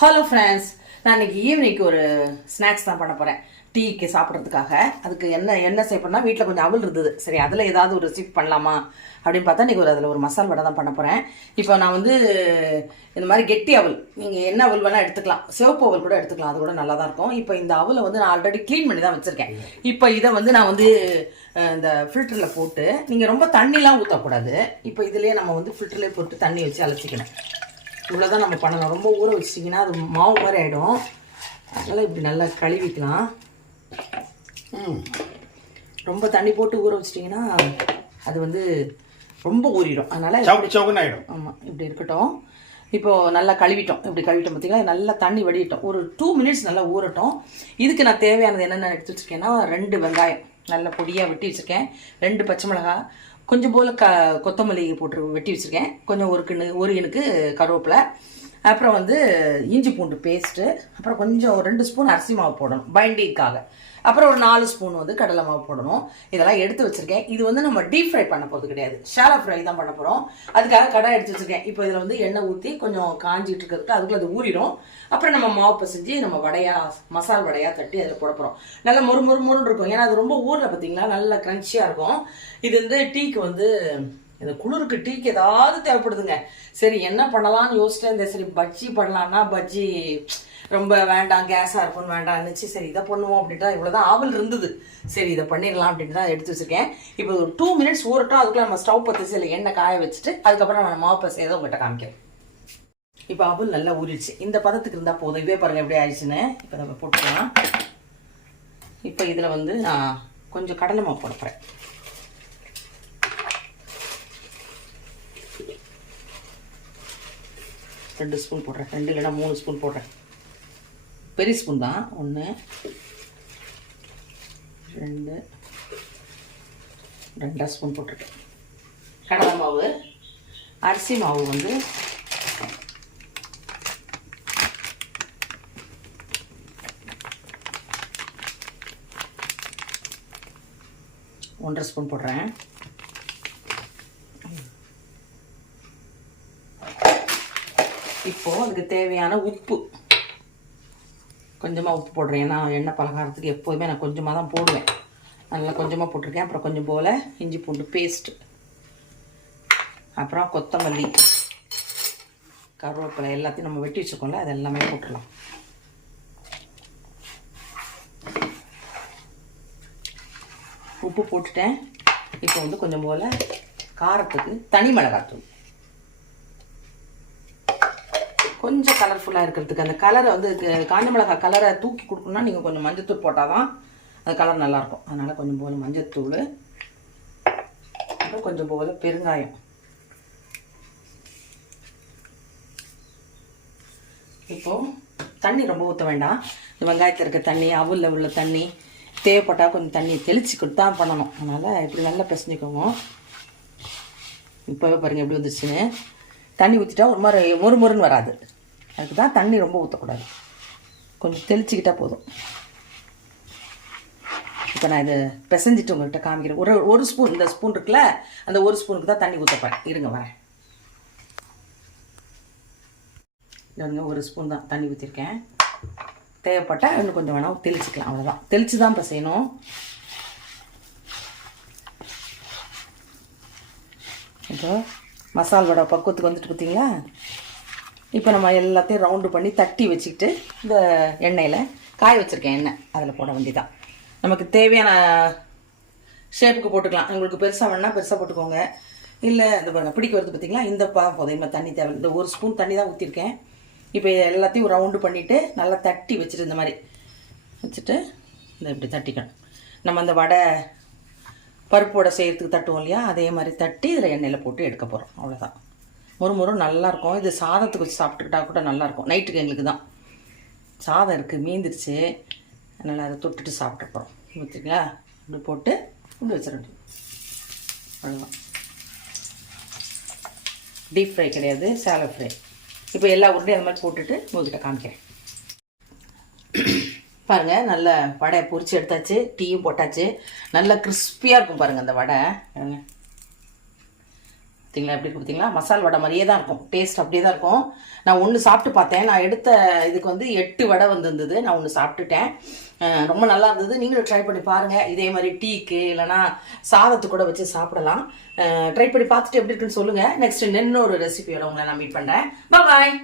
Hello friends, நான் இன்னைக்கு ஈவினிங்க்கு ஒரு ஸ்நாக்ஸ் தான் பண்ண போகிறேன் டீக்கு சாப்பிட்றதுக்காக. அதுக்கு என்ன செய்யணும்னா, வீட்டில் கொஞ்சம் அவல் இருந்தது. சரி, அதில் ஏதாவது ஒரு ரெசிபி பண்ணலாமா அப்படின்னு பார்த்தா இன்றைக்கி அதில் ஒரு மசால் வடை தான் பண்ண போகிறேன். இப்போ நான் வந்து இந்த மாதிரி கெட்டி அவல், நீங்கள் என்ன அவல் வேணால் எடுத்துக்கலாம், சிவப்பு அவல் கூட எடுத்துக்கலாம், அது கூட நல்லா தான் இருக்கும். இப்போ இந்த அவலை வந்து நான் ஆல்ரெடி க்ளீன் பண்ணி தான் வச்சுருக்கேன். இப்போ இதை வந்து நான் வந்து இந்த ஃபில்டரில் போட்டு, நீங்கள் ரொம்ப தண்ணிலாம் ஊற்றக்கூடாது. இப்போ இதுலேயே நம்ம வந்து ஃபில்டர்லேயே போட்டு தண்ணி வச்சு அலசிக்கணும். இவ்வளோதான் நம்ம பண்ணணும். ரொம்ப ஊற வச்சிட்டிங்கன்னா அது மாவு மாதிரி ஆகிடும். அதனால் இப்படி நல்லா கழுவிக்கலாம். ரொம்ப தண்ணி போட்டு ஊற வச்சிட்டிங்கன்னா அது வந்து ரொம்ப ஊறிடும். அதனால் ஆகிடும். ஆமாம், இப்படி இருக்கட்டும். இப்போது நல்லா கழுவிட்டோம். இப்படி கழுவிட்டோம் பார்த்தீங்களா, நல்லா தண்ணி வடிட்டோம். ஒரு 2 மினிட்ஸ் நல்லா ஊறட்டும். இதுக்கு நான் தேவையானது என்னென்ன எடுத்து வச்சுருக்கேன்னா, 2 வெங்காயம் நல்லா பொடியாக வெட்டி வச்சுருக்கேன், 2 பச்சை மிளகாய், கொஞ்சம் போல் கொத்தமல்லி போட்டு வெட்டி வச்சுருக்கேன், கொஞ்சம் ஒரு இனுக்கு கருவேப்பிலை, அப்புறம் வந்து இஞ்சி பூண்டு பேஸ்ட்டு, அப்புறம் கொஞ்சம் 2 ஸ்பூன் அரிசி மாவு போடணும் பைண்டிங்காக, அப்புறம் ஒரு 4 ஸ்பூன் வந்து கடலை மாவு போடணும். இதெல்லாம் எடுத்து வச்சுருக்கேன். இது வந்து நம்ம டீப் ஃப்ரை பண்ண போகிறது கிடையாது, ஷாலோ ஃப்ரை தான் பண்ண போகிறோம். அதுக்காக கடை எடுத்து வச்சுருக்கேன். இப்போ இதில் வந்து எண்ணெய் ஊற்றி கொஞ்சம் காஞ்சிட்டு இருக்கிறதுக்கு அதுக்குள்ளே அது ஊறிடும். அப்புறம் நம்ம மாவு பிசைஞ்சு நம்ம மசால் வடையாக தட்டி அதில் போட போகிறோம். நல்லா மொறுன்னு இருக்கும். ஏன்னா அது ரொம்ப ஊரில் பார்த்தீங்களா, நல்லா க்ரன்ச்சியாக இருக்கும். இது வந்து டீக்கு வந்து இந்த குளிருக்கு டீக்கு ஏதாவது தேவைப்படுதுங்க. சரி, என்ன பண்ணலாம்னு யோசிச்சிட்டே இருந்தேன். சரி, பஜ்ஜி பண்ணலான்னா பஜ்ஜி ரொம்ப வேண்டாம், கேஸாக இருக்கும்னு வேண்டாம்னுச்சு. சரி, இதை பண்ணுவோம் அப்படின்ட்டு இவ்வளோதான் ஆவல் இருந்தது. சரி, இதை பண்ணிடலாம் அப்படின்ட்டு தான் எடுத்து வச்சுருக்கேன். இப்போ ஒரு 2 மினிட்ஸ் ஊறட்டும். அதுக்குள்ளே நம்ம ஸ்டவ் பற்றி இல்லை எண்ணெய் காய வச்சுட்டு அதுக்கப்புறம் நம்ம மாவு பசையதை உங்கள்கிட்ட காமிக்கிறேன். இப்போ அவல் நல்லா ஊறிடுச்சு. இந்த பதத்துக்கு இருந்தால் போதும். இதே பாருங்கள் எப்படி ஆயிடுச்சுன்னு. இப்போ நம்ம போட்டுக்கலாம். இப்போ இதில் வந்து நான் கொஞ்சம் கடலை மாவு போட போகிறேன். ரெண்டு ஸ்பூன் போடுறேன், 2 இல்லைனா 3 ஸ்பூன் போடுறேன். பெரிய ஸ்பூன் தான். 1 2 2 ஸ்பூன் போட்டிருக்கேன் கடலை மாவு. அரிசி மாவு வந்து ஒன்றரை ஸ்பூன் போடுறேன். இப்போது அதுக்கு தேவையான உப்பு, கொஞ்சமாக உப்பு போடுறேன். ஏன்னா எண்ணெய் பலகாரத்துக்கு எப்போதுமே நான் கொஞ்சமாக தான் போடுவேன். நல்லா கொஞ்சமாக போட்டிருக்கேன். அப்புறம் கொஞ்சம் போல் இஞ்சி பூண்டு பேஸ்ட்டு, அப்புறம் கொத்தமல்லி, கருவேப்பிலை எல்லாத்தையும் நம்ம வெட்டி வச்சுக்கோங்களேன், அது எல்லாமே போட்டுடலாம். உப்பு போட்டுட்டேன். இப்போ வந்து கொஞ்சம் போல் காரத்துக்கு தனி மிளகாத்தூள், கொஞ்சம் கலர்ஃபுல்லாக இருக்கிறதுக்கு. அந்த கலரை வந்து காஞ்ச மிளகாய் கலரை தூக்கி கொடுக்கணும்னா நீங்கள் கொஞ்சம் மஞ்சத்தூள் போட்டால் தான் அந்த கலர் நல்லாயிருக்கும். அதனால் கொஞ்சம் போல் மஞ்சத்தூள், அப்புறம் கொஞ்சம் போல் பெருங்காயம். இப்போது தண்ணி ரொம்ப ஊற்ற வேண்டாம். இந்த வெங்காயத்தில் இருக்க தண்ணி, அவலில் உள்ள தண்ணி தேவைப்பட்டால் கொஞ்சம் தண்ணி தெளிச்சுக்கிட்டு தான் பண்ணணும். அதனால் இப்படி நல்லா பிசைஞ்சிக்கோங்க. இப்போவே பாருங்கள் எப்படி வந்துச்சுன்னு. தண்ணி ஊற்றிட்டா ஒரு மாதிரி மொறுன்னு வராது. அதுக்கு தான் தண்ணி ரொம்ப ஊற்றக்கூடாது, கொஞ்சம் தெளிச்சிக்கிட்டா போதும். இப்போ நான் இதை பிசைஞ்சிட்டு உங்கள்கிட்ட காமிக்கிறேன். ஒரு ஸ்பூன், இந்த ஸ்பூன் இருக்குல்ல, அந்த ஒரு ஸ்பூனுக்கு தான் தண்ணி ஊற்றப்பேன். இருங்க வரேன். இல்லைங்க, ஒரு ஸ்பூன் தான் தண்ணி ஊற்றிருக்கேன். தேவைப்பட்டால் இன்னும் கொஞ்சம் வேணால் தெளிச்சிக்கலாம். அவ்வளோதான், தெளித்து தான் பிசையணும். இப்போ மசால் வடை பக்குவத்துக்கு வந்துட்டு பார்த்தீங்களா. இப்போ நம்ம எல்லாத்தையும் ரவுண்டு பண்ணி தட்டி வச்சுக்கிட்டு இந்த எண்ணெயில் காய வச்சுருக்கேன் எண்ணெய் அதில் போட வேண்டியதான். நமக்கு தேவையான ஷேப்புக்கு போட்டுக்கலாம். உங்களுக்கு பெருசாக வேணால் பெருசாக போட்டுக்கோங்க. இல்லை இந்த பாருங்கள் பிடிக்க வருது பார்த்தீங்களா, இந்த போதும். இப்போ தண்ணி தேவை, இந்த ஒரு ஸ்பூன் தண்ணி தான் ஊற்றிருக்கேன். இப்போ எல்லாத்தையும் ரவுண்டு பண்ணிவிட்டு நல்லா தட்டி வச்சுட்டு இந்த மாதிரி வச்சுட்டு இந்த இப்படி தட்டிக்கணும். நம்ம அந்த வடை பருப்பு வடை செய்கிறதுக்கு தட்டுவோம் இல்லையா, அதே மாதிரி தட்டி இதில் எண்ணெயில் போட்டு எடுக்க போகிறோம். அவ்வளோதான். மொறு நல்லாயிருக்கும். இது சாதத்துக்கு வச்சு சாப்பிட்டுக்கிட்டா கூட நல்லாயிருக்கும். நைட்டுக்கு எங்களுக்கு தான் சாதம் இருக்குது, மீந்துருச்சு. அதனால் அதை தொட்டுட்டு சாப்பிட்டு போகிறோம். ஊற்றிங்களா, இப்படி போட்டு இப்படி வச்சிடணும். அவ்வளோதான். டீப் ஃப்ரை கிடையாது, ஷாலோ ஃப்ரை. இப்போ எல்லா உருண்டையும் அந்த மாதிரி போட்டுட்டு உங்கள்கிட்ட காமிக்கிறேன். பாருங்கள், நல்ல வடை பொரிச்சு எடுத்தாச்சு, டீயும் போட்டாச்சு. நல்லா கிறிஸ்பியாக இருக்கும் பாருங்கள் அந்த வடை. பார்த்தீங்களா எப்படி கொடுத்தீங்களா? மசால் வடை மாதிரியே தான் இருக்கும், டேஸ்ட் அப்படியே தான் இருக்கும். நான் ஒன்று சாப்பிட்டு பார்த்தேன். நான் எடுத்த இதுக்கு வந்து 8 வடை வந்துருந்தது. நான் ஒன்று சாப்பிட்டுட்டேன். ரொம்ப நல்லா இருந்தது. நீங்களும் ட்ரை பண்ணி பாருங்கள். இதே மாதிரி டீக்கு இல்லைனா சாதத்து கூட வச்சு சாப்பிடலாம். ட்ரை பண்ணி பார்த்துட்டு எப்படி இருக்குன்னு சொல்லுங்கள். நெக்ஸ்ட் இன்னொரு ரெசிபியோட உங்களை நான் மீட் பண்ணுறேன். பாய்.